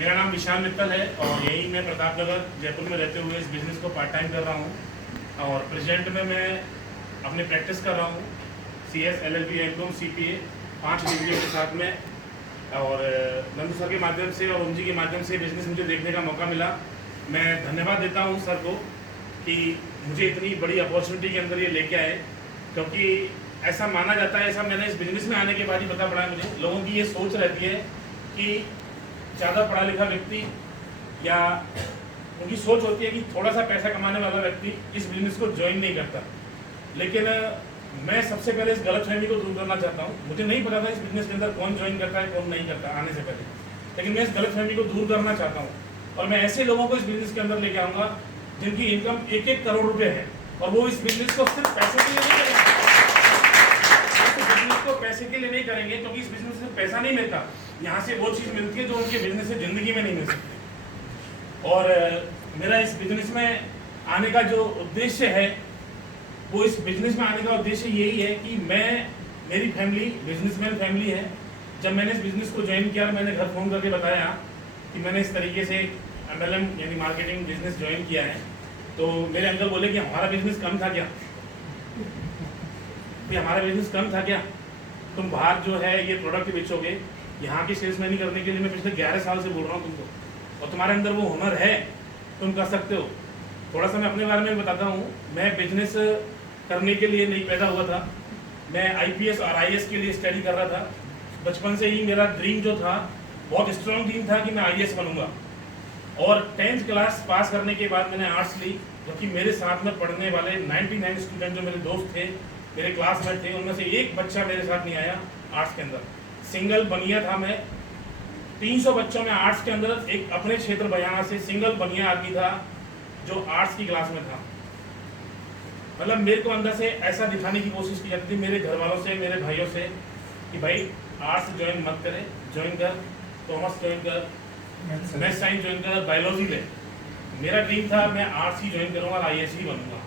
मेरा नाम विशाल मित्तल है और यही मैं प्रतापनगर जयपुर में रहते हुए इस बिज़नेस को पार्ट टाइम कर रहा हूँ। और प्रेजेंट में मैं अपनी प्रैक्टिस कर रहा हूँ CS LLB MCOM CPA 5 डिग्रियों के साथ में। और नंदू सर के माध्यम से और उनजी के माध्यम से बिज़नेस मुझे देखने का मौका मिला। मैं धन्यवाद देता हूँ सर को कि मुझे इतनी बड़ी अपॉर्चुनिटी के अंदर ये लेके आए, क्योंकि ऐसा माना जाता है, ऐसा मैंने इस बिज़नेस में आने के बाद ही पता पड़ा है मुझे, लोगों की ये सोच रहती है कि ज़्यादा पढ़ा लिखा व्यक्ति या उनकी सोच होती है कि थोड़ा सा पैसा कमाने वाला व्यक्ति इस बिज़नेस को ज्वाइन नहीं करता। लेकिन मैं सबसे पहले इस गलतफहमी को दूर करना चाहता हूँ। मुझे नहीं पता था इस बिज़नेस के अंदर कौन ज्वाइन करता है कौन नहीं करता आने से पहले, लेकिन मैं इस गलतफहमी को दूर करना चाहता हूँ और मैं ऐसे लोगों को इस बिज़नेस के अंदर लेके आऊँगा जिनकी इनकम 1-1 करोड़ रुपये है और वो इस बिज़नेस को सिर्फ पैसे के लिए नहीं करेंगे। इस बिज़नेस को पैसे के लिए नहीं करेंगे क्योंकि इस बिज़नेस से पैसा नहीं मिलता, यहाँ से वो चीज़ मिलती है जो उनके बिज़नेस से ज़िंदगी में नहीं मिल सकती। और मेरा इस बिज़नेस में आने का जो उद्देश्य है वो इस बिज़नेस में आने का उद्देश्य यही है कि मेरी फैमिली बिजनेसमैन फैमिली है। जब मैंने इस बिज़नेस को ज्वाइन किया, मैंने घर फ़ोन करके बताया कि मैंने इस तरीके से MLM यानी मार्केटिंग बिजनेस ज्वाइन किया है, तो मेरे अंकल बोले कि हमारा बिज़नेस कम था क्या, कि हमारा बिज़नेस कम था क्या, तुम बाहर जो है ये प्रोडक्ट बेचोगे, यहाँ की सेल्समैनी करने के लिए मैं पिछले 11 साल से बोल रहा हूँ तुमको, और तुम्हारे अंदर वो हुनर है, तुम कर सकते हो। थोड़ा सा मैं अपने बारे में बताता हूँ। मैं बिजनेस करने के लिए नहीं पैदा हुआ था, मैं IPS और IAS के लिए स्टडी कर रहा था। बचपन से ही मेरा ड्रीम जो था, बहुत स्ट्रॉन्ग ड्रीम था कि मैं IAS बनूंगा। और 10th क्लास पास करने के बाद मैंने आर्ट्स ली, क्योंकि मेरे साथ में पढ़ने वाले 99 स्टूडेंट जो मेरे दोस्त थे, मेरे क्लासमेट थे, उनमें से एक बच्चा मेरे साथ नहीं आया आर्ट्स के अंदर। सिंगल बनिया था मैं। 300 बच्चों में आर्ट्स के अंदर एक अपने क्षेत्र बयाना से सिंगल बनिया आदमी था जो आर्ट्स की क्लास में था। मतलब मेरे को अंदर से ऐसा दिखाने की कोशिश की जाती थी मेरे घर वालों से, मेरे भाइयों से, कि भाई आर्ट्स ज्वाइन मत करे, ज्वाइन कर, कॉमर्स ज्वाइन कर, मैथ साइंस ज्वाइन कर, बायोलॉजी ले। मेरा ड्रीम था मैं आर्ट्स ही ज्वाइन करूँगा और IAS ही बनूंगा।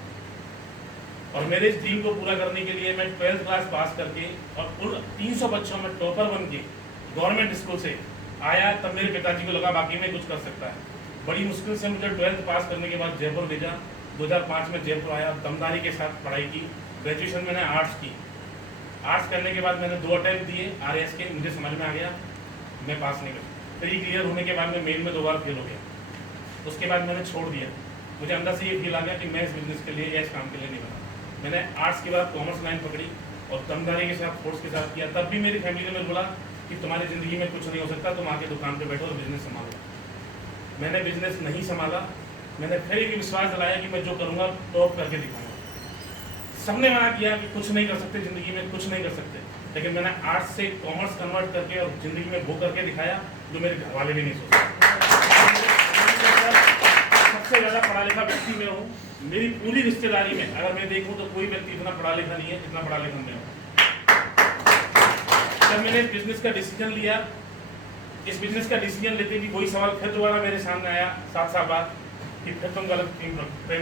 और मेरे इस ड्रीम को पूरा करने के लिए मैं 12th क्लास पास करके और उन 300 बच्चों में टॉपर बन के गवर्नमेंट स्कूल से आया, तब मेरे पिताजी को लगा बाकी में कुछ कर सकता है। बड़ी मुश्किल से मुझे 12th पास करने के बाद जयपुर भेजा। 2005 में जयपुर आया, दमदारी के साथ पढ़ाई की। ग्रेजुएशन मैंने आर्ट्स की। आर्ट्स करने के बाद मैंने 2 अटेम्प्ट दिए RAS के, मुझे समझ में आ गया मैं पास नहीं कर। प्री क्लियर होने के बाद मैं मेन में 2 बार फेल हो गया। उसके बाद मैंने छोड़ दिया। मुझे अंदर से ये फील आ गया कि मैं इस बिज़नेस के लिए या इस काम के लिए नहीं बना। मैंने आर्ट्स के बाद कॉमर्स लाइन पकड़ी और दमदारी के साथ फोर्स के साथ किया। तब भी मेरी फैमिली ने मुझे बोला कि तुम्हारी ज़िंदगी में कुछ नहीं हो सकता, तुम आके दुकान पे बैठो और बिज़नेस संभालो। मैंने बिज़नेस नहीं संभाला। मैंने फिर एक विश्वास दिलाया कि मैं जो करूँगा टॉप करके दिखाऊंगा। सबने मना किया कि कुछ नहीं कर सकते ज़िंदगी में, कुछ नहीं कर सकते, लेकिन मैंने आर्ट्स से कॉमर्स कन्वर्ट करके और ज़िंदगी में वो करके दिखाया जो मेरे घर वाले भी नहीं सोचते। सबसे ज़्यादा पढ़ा लिखा व्यक्ति मैं हूँ। मेरी पूरी रिश्तेदारी में अगर मैं देखूँ तो कोई व्यक्ति इतना पढ़ा लिखा नहीं है जितना पढ़ा लिखा मैं हूँ। जब मैंने इस बिज़नेस का डिसीजन लिया, इस बिज़नेस का डिसीजन लेते कि कोई सवाल फिर दोबारा मेरे सामने आया 7 साल बाद कि फिर तुम गलत ट्रेन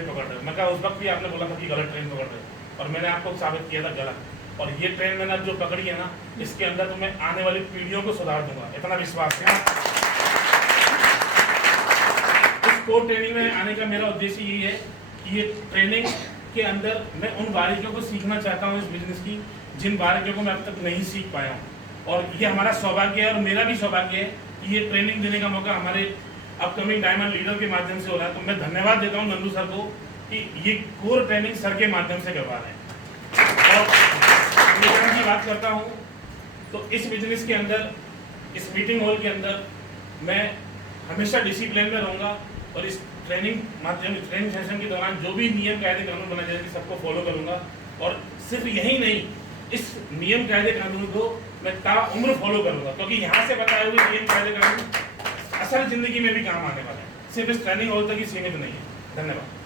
पकड़ रहे हो। मैं कहा उस वक्त भी आपने बोला था कि गलत ट्रेन पकड़ रहे हो और मैंने आपको साबित किया था गलत। और ये ट्रेन मैंने अब जो पकड़ी है ना, इसके अंदर तो मैं आने वाली पीढ़ियों को सुधार दूंगा, इतना विश्वास है। इस कोर ट्रेनिंग में आने का मेरा उद्देश्य यही है कि ये ट्रेनिंग के अंदर मैं उन बारीकियों को सीखना चाहता हूँ इस बिज़नेस की, जिन बारीकियों को मैं अब तक नहीं सीख पाया हूँ। और ये हमारा सौभाग्य है और मेरा भी सौभाग्य है कि ये ट्रेनिंग देने का मौका हमारे अपकमिंग डायमंड लीडर के माध्यम से हो रहा है। तो मैं धन्यवाद देता हूँ नंदू सर को कि ये कोर ट्रेनिंग सर के माध्यम से करवा रहे हैं। और की बात करता हूँ तो इस बिजनेस के अंदर, इस मीटिंग हॉल के अंदर मैं हमेशा डिसिप्लिन में रहूँगा और इस ट्रेनिंग सेशन के दौरान जो भी नियम कायदे कानून बनाए जाएंगे सबको फॉलो करूँगा। और सिर्फ यही नहीं, इस नियम कायदे कानून को मैं ताउम्र फॉलो करूँगा, क्योंकि यहाँ से बताए हुए नियम कायदे कानून असल जिंदगी में भी काम आने वाले हैं, सिर्फ इस ट्रेनिंग हॉल तक ही सीमित नहीं है। धन्यवाद।